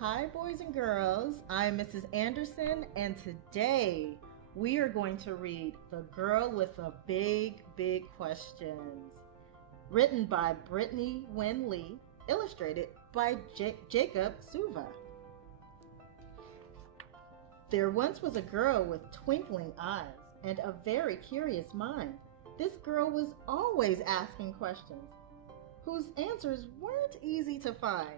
Hi, boys and girls. I'm Mrs. Anderson, and today we are going to read The Girl with the Big Questions, written by Brittany Wynn Lee, illustrated by Jacob Suva. There once was a girl with twinkling eyes and a very curious mind. This girl was always asking questions, whose answers weren't easy to find.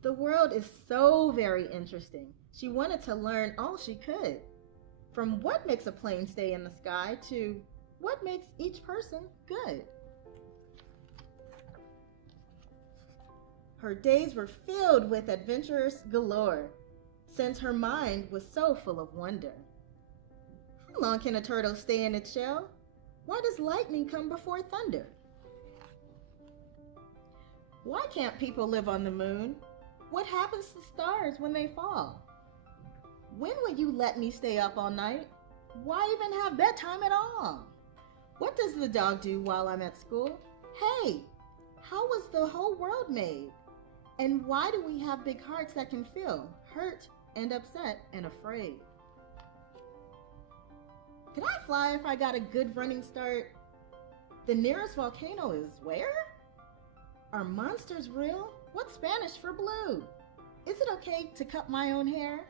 The world is so very interesting. She wanted to learn all she could. From what makes a plane stay in the sky to what makes each person good. Her days were filled with adventures galore, since her mind was so full of wonder. How long can a turtle stay in its shell? Why does lightning come before thunder? Why can't people live on the moon? What happens to stars when they fall? When will you let me stay up all night? Why even have bedtime at all? What does the dog do while I'm at school? Hey, how was the whole world made? And why do we have big hearts that can feel hurt and upset and afraid? Could I fly if I got a good running start? The nearest volcano is where? Are monsters real? What's Spanish for blue? Is it okay to cut my own hair?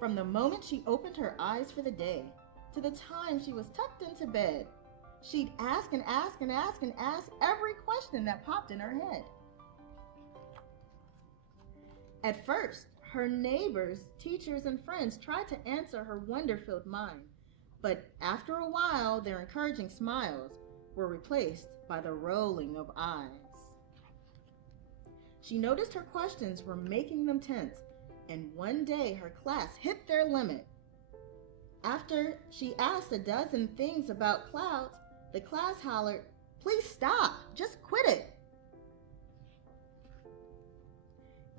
From the moment she opened her eyes for the day to the time she was tucked into bed, she'd ask and ask and ask and ask every question that popped in her head. At first, her neighbors, teachers, and friends tried to answer her wonder-filled mind, but after a while, their encouraging smiles were replaced by the rolling of eyes. She noticed her questions were making them tense, and one day her class hit their limit. After she asked a dozen things about clouds, the class hollered, "Please stop, just quit it."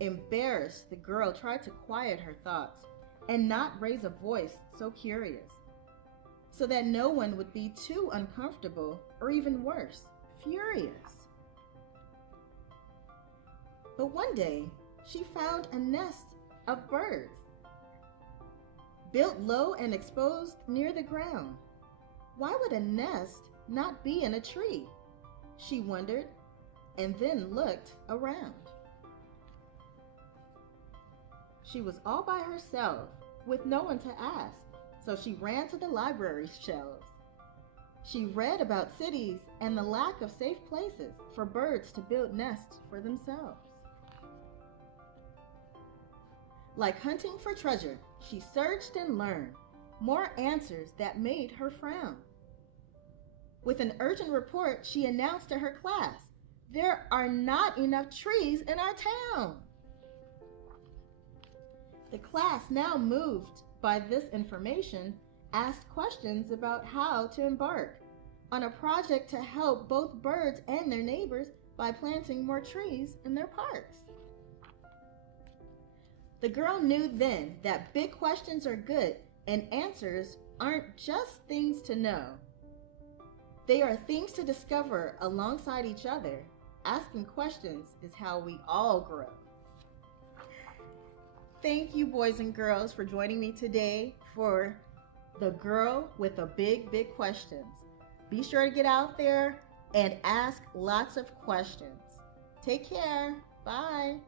Embarrassed, the girl tried to quiet her thoughts and not raise a voice so curious, so that no one would be too uncomfortable or even worse, furious. But one day, she found a nest of birds, built low and exposed near the ground. Why would a nest not be in a tree? She wondered, and then looked around. She was all by herself, with no one to ask, so she ran to the library shelves. She read about cities and the lack of safe places for birds to build nests for themselves. Like hunting for treasure, she searched and learned more answers that made her frown. With an urgent report, she announced to her class, "There are not enough trees in our town." The class, now moved by this information, asked questions about how to embark on a project to help both birds and their neighbors by planting more trees in their parks. The girl knew then that big questions are good and answers aren't just things to know. They are things to discover alongside each other. Asking questions is how we all grow. Thank you, boys and girls, for joining me today for The Girl with the Big Questions. Be sure to get out there and ask lots of questions. Take care. Bye.